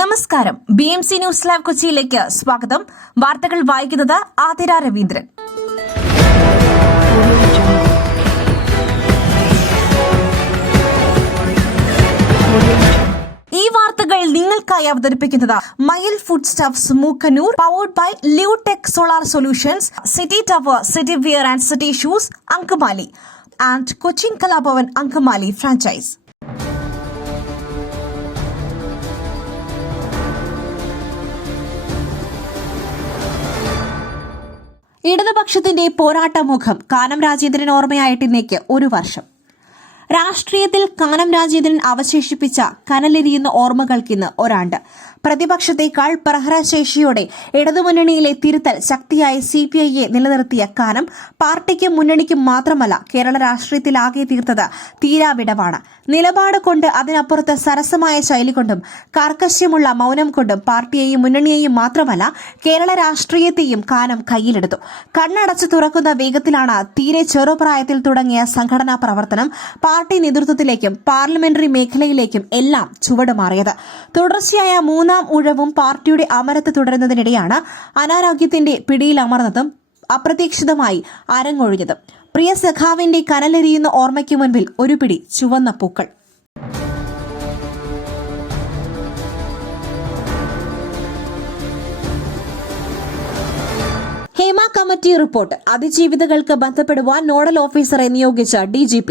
നമസ്കാരം. BMC news live കൊച്ചിയിലേക്ക് സ്വാഗതം. വാർത്തകൾ വായിക്കുന്നത് ആതിര രവീന്ദ്രൻ. ഈ വാർത്തകൾ നിങ്ങൾക്കായി അവതരിപ്പിക്കുന്നത് Mayil food stuffs Mookkannoor, powered by Leotech solar solutions, city tower, city wear and city shoes, Angamaly and Cochin Kalabhavan Angamaly franchise. ഇടതുപക്ഷത്തിന്റെ പോരാട്ടമുഖം കാനം രാജേന്ദ്രൻ ഓർമ്മയായിട്ട് ഇന്നേക്ക് 1 വർഷം. രാഷ്ട്രീയത്തിൽ കാനം രാജേന്ദ്രൻ അവശേഷിപ്പിച്ച കനലെരിയുന്ന ഓർമ്മകൾക്കിന്ന് 1 ആണ്ട്. പ്രതിപക്ഷത്തേക്കാൾ പ്രഹരശേഷിയോടെ ഇടതുമുന്നണിയിലെ തിരുത്തൽ ശക്തിയായ CPIയെ നിലനിർത്തിയ കാനം പാർട്ടിക്കും മുന്നണിക്കും മാത്രമല്ല കേരള രാഷ്ട്രീയത്തിലാകെ തീർത്തത് തീരാവിടവാണ്. നിലപാട് കൊണ്ട് അതിനപ്പുറത്ത് സരസമായ ശൈലി കൊണ്ടും കാർക്കശ്യമുള്ള മൌനം കൊണ്ടും പാർട്ടിയെയും മുന്നണിയെയും മാത്രമല്ല കേരള രാഷ്ട്രീയത്തെയും കാനം കയ്യിലെടുത്തു. കണ്ണടച്ച് തുറക്കുന്ന വേഗത്തിലാണ് തീരെ ചെറുപ്രായത്തിൽ തുടങ്ങിയ സംഘടനാ പ്രവർത്തനം പാർട്ടി നേതൃത്വത്തിലേക്കും പാർലമെന്ററി മേഖലയിലേക്കും എല്ലാം ചുവടുമാറിയത്. തുടർച്ചയായ 3ാം ഊഴവും പാർട്ടിയുടെ അമരത്ത് തുടരുന്നതിനിടെയാണ് അനാരോഗ്യത്തിന്റെ പിടിയിലമർന്നതും അപ്രതീക്ഷിതമായി അരങ്ങൊഴിഞ്ഞതും. പ്രിയ സഖാവിന്റെ കനലെരിയുന്ന ഓർമ്മയ്ക്ക് മുൻപിൽ ഒരു പിടി ചുവന്ന പൂക്കൾ. Hema committee report. അതിജീവിതകൾക്ക് ബന്ധപ്പെടുവാൻ നോഡൽ ഓഫീസറെ നിയോഗിച്ച DGP.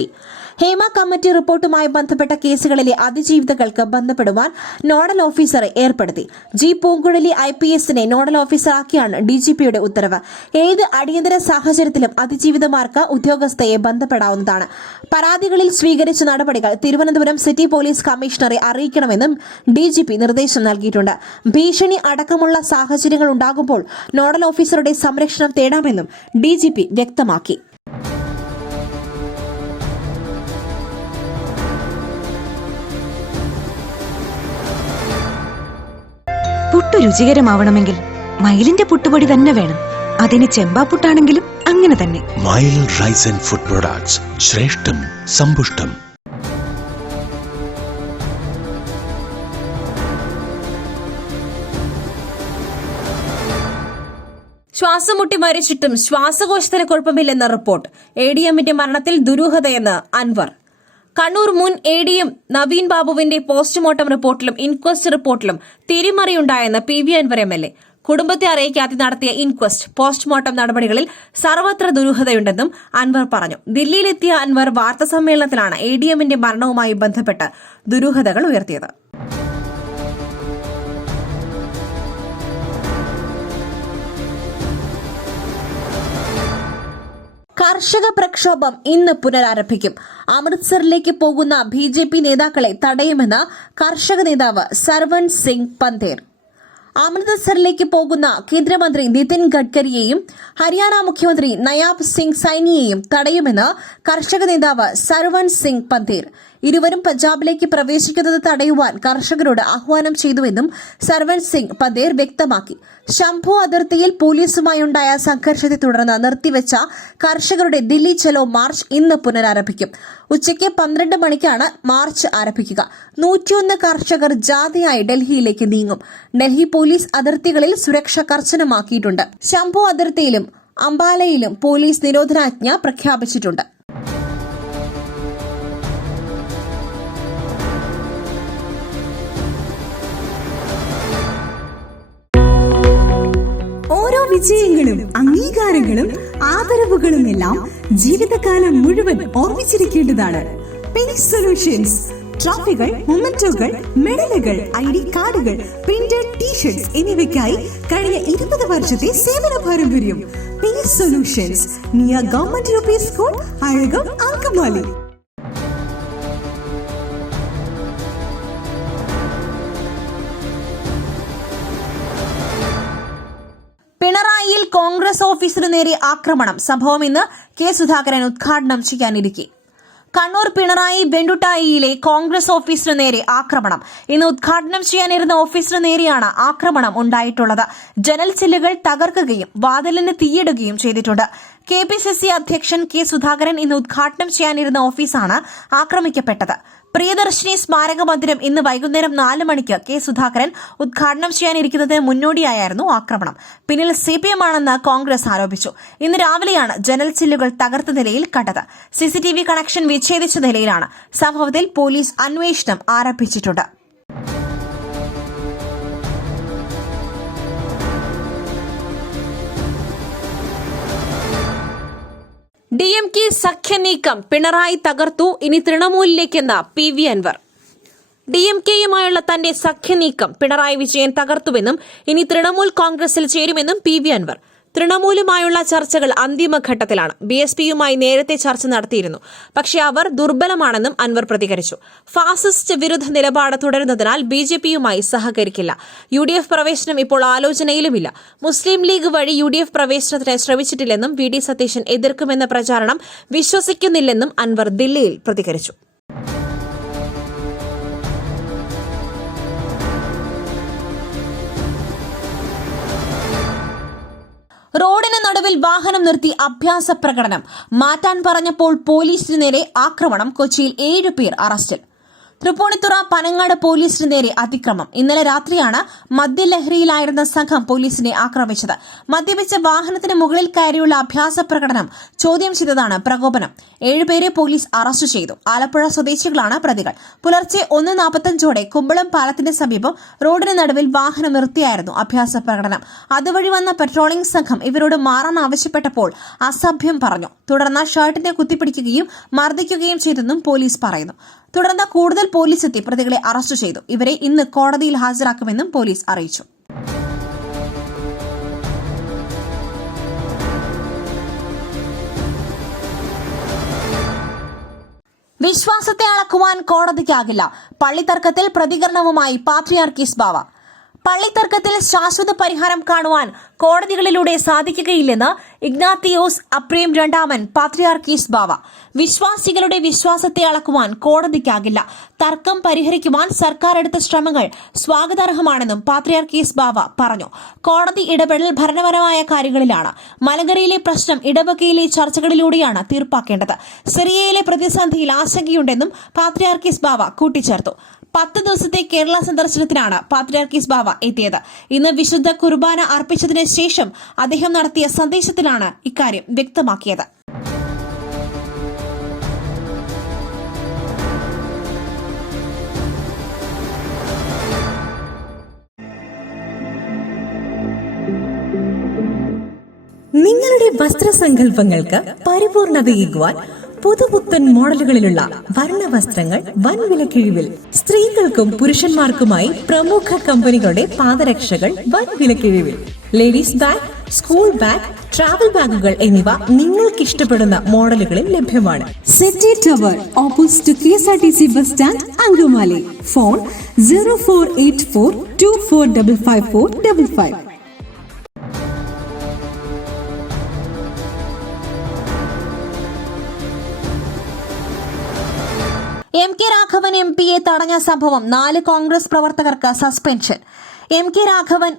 ഹേമ കമ്മിറ്റി റിപ്പോർട്ടുമായി ബന്ധപ്പെട്ട കേസുകളിലെ അതിജീവിതകൾക്ക് ബന്ധപ്പെടുവാൻ നോഡൽ ഓഫീസറെ ഏർപ്പെടുത്തി. G. പൂങ്കുഴലി IPSനെ നോഡൽ ഓഫീസറാക്കിയാണ് DGPയുടെ ഉത്തരവ്. ഏത് അടിയന്തര സാഹചര്യത്തിലും അതിജീവിതമാർക്ക് ഉദ്യോഗസ്ഥയെ ബന്ധപ്പെടാവുന്നതാണ്. പരാതികളിൽ സ്വീകരിച്ച നടപടികൾ തിരുവനന്തപുരം സിറ്റി പോലീസ് കമ്മീഷണറെ അറിയിക്കണമെന്നും DGP നിർദ്ദേശം നൽകിയിട്ടുണ്ട്. ഭീഷണി അടക്കമുള്ള സാഹചര്യങ്ങൾ ഉണ്ടാകുമ്പോൾ നോഡൽ ഓഫീസറുടെ സംരക്ഷണം തേടാമെന്നും DGP വ്യക്തമാക്കി. പുട്ട് രുചികരമാവണമെങ്കിൽ മയിലിന്റെ പുട്ടുപൊടി തന്നെ വേണം. അതിന് ചെമ്പാപ്പുട്ടാണെങ്കിലും അങ്ങനെ തന്നെ. മയിൽ റൈസ് ആൻഡ് ഫുഡ് പ്രൊഡക്ട്സ്, ശ്രേഷ്ഠം സമ്പുഷ്ടം. ശ്വാസം മുട്ടി മരിച്ചിട്ടും ശ്വാസകോശത്തിന് കുഴപ്പമില്ലെന്ന റിപ്പോർട്ട്. ADMന്റെ മരണത്തിൽ ദുരൂഹതയെന്ന് അൻവർ. കണ്ണൂർ മുൻ ADM നവീൻ ബാബുവിന്റെ പോസ്റ്റ്മോർട്ടം റിപ്പോർട്ടിലും ഇൻക്വസ്റ്റ് റിപ്പോർട്ടിലും തിരിമറിയുണ്ടായെന്ന് PV അൻവർ MLA. കുടുംബത്തെ അറിയിക്കാതെ നടത്തിയ ഇൻക്വസ്റ്റ് പോസ്റ്റ്മോർട്ടം നടപടികളിൽ സർവത്ര ദുരൂഹതയുണ്ടെന്നും അൻവർ പറഞ്ഞു. ദില്ലിയിലെത്തിയ അൻവർ വാർത്താസമ്മേളനത്തിലാണ് ADMന്റെ മരണവുമായി ബന്ധപ്പെട്ട് ദുരൂഹതകൾ ഉയർത്തിയത്. കർഷക പ്രക്ഷോഭം ഇന്ന് പുനരാരംഭിക്കും. അമൃത്സറിലേക്ക് പോകുന്ന BJP നേതാക്കളെ തടയുമെന്ന് കർഷക നേതാവ് സർവൺ സിംഗ് പന്തേർ. അമൃത്സറിലേക്ക് പോകുന്ന കേന്ദ്രമന്ത്രി നിതിൻ ഗഡ്കരിയെയും ഹരിയാന മുഖ്യമന്ത്രി നയാബ് സിംഗ് സൈനിയെയും തടയുമെന്ന് കർഷക നേതാവ് സർവൺ സിംഗ് പന്തേർ. ഇരുവരും പഞ്ചാബിലേക്ക് പ്രവേശിക്കുന്നത് തടയുവാൻ കർഷകരോട് ആഹ്വാനം ചെയ്തുവെന്നും സർവൺ സിംഗ് പന്തേർ വ്യക്തമാക്കി. ശംഭു അതിർത്തിയിൽ പോലീസുമായുണ്ടായ സംഘർഷത്തെ തുടർന്ന് നിർത്തിവെച്ച കർഷകരുടെ ദില്ലി ചലോ മാർച്ച് ഇന്ന് പുനരാരംഭിക്കും. ഉച്ചയ്ക്ക് 12 മണിക്കാണ് മാർച്ച് ആരംഭിക്കുക. 101 കർഷകർ ജാഥയായി ഡൽഹിയിലേക്ക് നീങ്ങും. ഡൽഹി പോലീസ് അതിർത്തികളിൽ സുരക്ഷ കർശനമാക്കിയിട്ടുണ്ട്. ശംഭു അതിർത്തിയിലും അംബാലയിലും പോലീസ് നിരോധനാജ്ഞ പ്രഖ്യാപിച്ചിട്ടുണ്ട്. വിജയങ്ങളും അംഗീകാരങ്ങളും ആദരവുകളും എല്ലാം ജീവിതകാലം മുഴുവൻ ഓർമ്മിച്ചിരിക്കേണ്ടതാണ്. Pace solutions. ട്രോഫികൾ, മൊമെന്റോകൾ, മെഡലുകൾ, ID കാർഡുകൾ, പ്രിന്റഡ് ടീഷർട്സ് എന്നിവയ്ക്കായി കഴിഞ്ഞ 20 വർഷത്തെ സേവന പാരമ്പര്യം. Pace Solutions, near government UP school, Azhakam, Angamaly. പിണറായിയിൽ കോൺഗ്രസ് ഓഫീസിനു നേരെ ആക്രമണം. സംഭവം ഇന്ന് കെ സുധാകരൻ ഉദ്ഘാടനം ചെയ്യാനിരിക്കെ കണ്ണൂർ പിണറായി വെണ്ടുട്ടായിയിലെ കോൺഗ്രസ് ഓഫീസിനു നേരെ ആക്രമണം. ഇന്ന് ഉദ്ഘാടനം ചെയ്യാനിരുന്ന ഓഫീസിനു നേരെയാണ് ആക്രമണം ഉണ്ടായിട്ടുള്ളത്. ജനൽ ചില്ലുകൾ തകർക്കുകയും വാതിലിന് തീയിടുകയും ചെയ്തിട്ടുണ്ട്. KPCC അധ്യക്ഷൻ കെ സുധാകരൻ ഇന്ന് ഉദ്ഘാടനം ചെയ്യാനിരുന്ന ഓഫീസാണ് ആക്രമിക്കപ്പെട്ടത്. പ്രിയദർശിനി സ്മാരക മന്ദിരം ഇന്ന് വൈകുന്നേരം 4 മണിക്ക് കെ സുധാകരൻ ഉദ്ഘാടനം ചെയ്യാനിരിക്കുന്നതിന് മുന്നോടിയായിരുന്നു ആക്രമണം. പിന്നിൽ CPM ആണെന്ന് കോൺഗ്രസ് ആരോപിച്ചു. ഇന്ന് രാവിലെയാണ് ജനൽ ചില്ലുകൾ തകർത്ത നിലയിൽ കണ്ടത്. CCTV കണക്ഷൻ വിച്ഛേദിച്ച നിലയിലാണ്. സംഭവത്തിൽ പോലീസ് അന്വേഷണം ആരംഭിച്ചിട്ടുണ്ട്. DMK സഖ്യനീക്കം പിണറായി തകർത്തു, ഇനി തൃണമൂലിലേക്കെന്ന PV അൻവർ. DMKയുമായുള്ള തന്റെ സഖ്യനീക്കം പിണറായി വിജയൻ തകർത്തുവെന്നും ഇനി തൃണമൂൽ കോൺഗ്രസിൽ ചേരുമെന്നും PV അൻവർ. തൃണമൂലുമായുള്ള ചർച്ചകൾ അന്തിമഘട്ടത്തിലാണ്. BSPയുമായി നേരത്തെ ചർച്ച നടത്തിയിരുന്നു. പക്ഷേ അവർ ദുർബലമാണെന്നും അൻവർ പ്രതികരിച്ചു. ഫാസിസ്റ്റ് വിരുദ്ധ നിലപാട് തുടരുന്നതിനാൽ BJPയുമായി സഹകരിക്കില്ല. UDF പ്രവേശനം ഇപ്പോൾ ആലോചനയിലുമില്ല. മുസ്ലിം ലീഗ് വഴി UDF പ്രവേശനത്തിന് ശ്രമിച്ചിട്ടില്ലെന്നും VD സതീശൻ എതിർക്കുമെന്ന പ്രചാരണം വിശ്വസിക്കുന്നില്ലെന്നും അൻവർ ദില്ലിയിൽ പ്രതികരിച്ചു. റോഡിന് നടുവിൽ വാഹനം നിർത്തി അഭ്യാസ പ്രകടനം മാറ്റാൻ പറഞ്ഞപ്പോൾ പോലീസിന് നേരെ ആക്രമണം. കൊച്ചിയിൽ 7 പേർ അറസ്റ്റിൽ. തൃപ്പൂണിത്തുറ പനങ്ങാട് പോലീസിന് നേരെ അതിക്രമം. ഇന്നലെ രാത്രിയാണ് മദ്യലഹരിയിലായിരുന്ന സംഘം പോലീസിനെ ആക്രമിച്ചത്. മദ്യപിച്ച വാഹനത്തിന് മുകളിൽ കയറിയുള്ള അഭ്യാസ പ്രകടനം ചോദ്യം ചെയ്തതാണ് പ്രകോപനം. 7 പേരെ പോലീസ് അറസ്റ്റ് ചെയ്തു. ആലപ്പുഴ സ്വദേശികളാണ് പ്രതികൾ. പുലർച്ചെ 1:45ഓടെ കുമ്പളം പാലത്തിന് സമീപം റോഡിന് നടുവിൽ വാഹനം നിർത്തിയായിരുന്നു അഭ്യാസ പ്രകടനം. അതുവഴി വന്ന പെട്രോളിംഗ് സംഘം ഇവരോട് മാറാൻ ആവശ്യപ്പെട്ടപ്പോൾ അസഭ്യം പറഞ്ഞു. തുടർന്ന് ഷർട്ടിനെ കുത്തിപ്പിടിക്കുകയും മർദ്ദിക്കുകയും ചെയ്തെന്നും പോലീസ് പറയുന്നു. തുടർന്ന് കൂടുതൽ പോലീസ് എത്തി പ്രതികളെ അറസ്റ്റ് ചെയ്തു. ഇവരെ ഇന്ന് കോടതിയിൽ ഹാജരാക്കുമെന്നും പോലീസ് അറിയിച്ചു. വിശ്വാസത്തെ അളക്കുവാൻ കോടതിക്കാകില്ല. പള്ളിത്തർക്കത്തിൽ പ്രതികരണവുമായി പാത്രിയാർക്കീസ് ബാവ. പള്ളിത്തർക്കത്തിൽ ശാശ്വത പരിഹാരം കാണുവാൻ കോടതികളിലൂടെ സാധിക്കുകയില്ലെന്ന് ഇഗ്നാത്തിയോസ് അപ്രേം രണ്ടാമൻ പാത്രിയാർക്കീസ് ബാവ. വിശ്വാസികളുടെ വിശ്വാസത്തെ അളക്കുവാൻ കോടതിക്കാകില്ല. തർക്കം പരിഹരിക്കുവാൻ സർക്കാർ എടുത്ത ശ്രമങ്ങൾ സ്വാഗതാർഹമാണെന്നും പാത്രിയാർക്കീസ് ബാവ പറഞ്ഞു. കോടതി ഇടപെടൽ ഭരണപരമായ കാര്യങ്ങളിലാണ്. മലങ്കരയിലെ പ്രശ്നം ഇടവകയിലെ ചർച്ചകളിലൂടെയാണ് തീർപ്പാക്കേണ്ടത്. സിറിയയിലെ പ്രതിസന്ധിയിൽ ആശങ്കയുണ്ടെന്നും പാത്രിയാർക്കീസ് ബാവ കൂട്ടിച്ചേർത്തു. 10 ദിവസത്തെ കേരള സന്ദർശനത്തിനാണ് പാത്രിയാർക്കീസ് ബാവ എത്തിയത്. ഇന്ന് വിശുദ്ധ കുർബാന അർപ്പിച്ചതിന് ശേഷം അദ്ദേഹം നടത്തിയ സന്ദേശത്തിലാണ് ഇക്കാര്യം വ്യക്തമാക്കിയത്. നിങ്ങളുടെ വസ്ത്രസങ്കല്പങ്ങൾക്ക് പരിപൂർണതയേകുവാൻ പുതുപുത്തൻ മോഡലുകളിലുള്ള വർണ്ണവസ്ത്രങ്ങൾ വൻ വിലക്കിഴിവിൽ. സ്ത്രീകൾക്കും പുരുഷന്മാർക്കുമായി പ്രമുഖ കമ്പനികളുടെ പാദരക്ഷകൾ വൻ വിലക്കിഴിവിൽ. Ladies bag, school bag, travel ബാഗുകൾ എന്നിവ നിങ്ങൾക്ക് ഇഷ്ടപ്പെടുന്ന മോഡലുകളിൽ ലഭ്യമാണ്. City tower opposite KSRTC bus stand, Angamaly. Phone 0484245555. MK Raghavan MPയെ തടഞ്ഞ സംഭവം 4 കോൺഗ്രസ് പ്രവർത്തകർക്ക് സസ്പെൻഷൻ. MK രാഘവൻ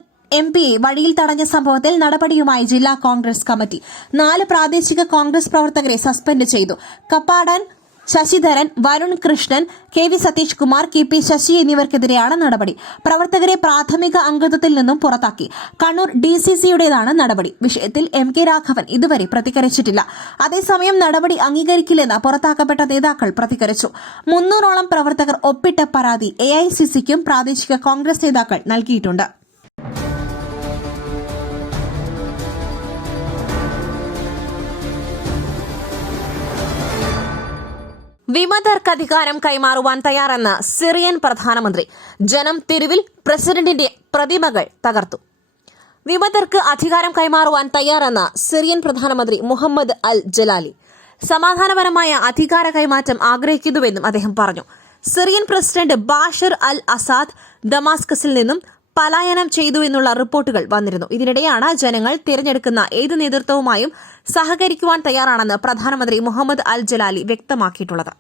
MPയെ വഴിയിൽ തടഞ്ഞ സംഭവത്തിൽ നടപടിയുമായി ജില്ലാ കോൺഗ്രസ് കമ്മിറ്റി. 4 പ്രാദേശിക കോൺഗ്രസ് പ്രവർത്തകരെ സസ്പെൻഡ് ചെയ്തു. കപ്പാടൻ ശശിധരൻ, വരുൺ കൃഷ്ണൻ, KV സതീഷ് കുമാർ, KP ശശി എന്നിവർക്കെതിരെയാണ് നടപടി. പ്രവർത്തകരെ പ്രാഥമിക അംഗത്വത്തിൽ നിന്നും പുറത്താക്കി. കണ്ണൂർ DCCയുടേതാണ് നടപടി. വിഷയത്തിൽ MK രാഘവൻ ഇതുവരെ പ്രതികരിച്ചിട്ടില്ല. അതേസമയം നടപടി അംഗീകരിക്കില്ലെന്ന് പുറത്താക്കപ്പെട്ട നേതാക്കൾ പ്രതികരിച്ചു. 300ഓളം പ്രവർത്തകർ ഒപ്പിട്ട പരാതി AICCക്കും പ്രാദേശിക കോൺഗ്രസ് നേതാക്കൾ നൽകിയിട്ടുണ്ട്. വിമതർക്ക് അധികാരം കൈമാറുവാൻ തയ്യാറെന്ന് സിറിയൻ പ്രധാനമന്ത്രി. ജനം തെരുവിൽ, പ്രസിഡന്റിന്റെ പ്രതിമകൾ തകർത്തു. വിമതർക്ക് അധികാരം കൈമാറുവാൻ തയ്യാറെന്ന് സിറിയൻ പ്രധാനമന്ത്രി മുഹമ്മദ് അൽ ജലാലി. സമാധാനപരമായ അധികാര കൈമാറ്റം ആഗ്രഹിക്കുന്നുവെന്നും അദ്ദേഹം പറഞ്ഞു. Syrian president Bashar al Assad ദമാസ്കസിൽ നിന്നും പലായനം ചെയ്തു എന്നുള്ള റിപ്പോർട്ടുകൾ വന്നിരുന്നു. ഇതിനിടെയാണ് ജനങ്ങൾ തിരഞ്ഞെടുക്കുന്ന ഏത് നേതൃത്വവുമായും സഹകരിക്കുവാൻ തയ്യാറാണെന്ന് പ്രധാനമന്ത്രി മുഹമ്മദ് അൽ ജലാലി വ്യക്തമാക്കിയിട്ടുള്ളത്.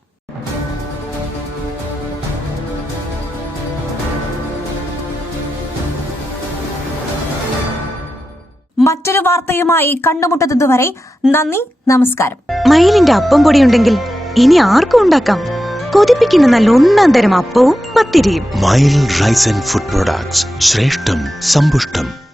മറ്റൊരു വാർത്തയുമായി കണ്ടുമുട്ടുന്നതുവരെ നന്ദി, നമസ്കാരം. മയിലിന്റെ അപ്പം പൊടിയുണ്ടെങ്കിൽ ഇനി ആർക്കും ഉണ്ടാക്കാം. കൊതിപ്പിക്കുന്ന നല്ല ഒന്നാം തരം അപ്പവും പത്തിരിയും. മയിൽ റൈസ് ആൻഡ് ഫുഡ് പ്രൊഡക്ട്സ്, ശ്രേഷ്ഠം സമ്പുഷ്ടം.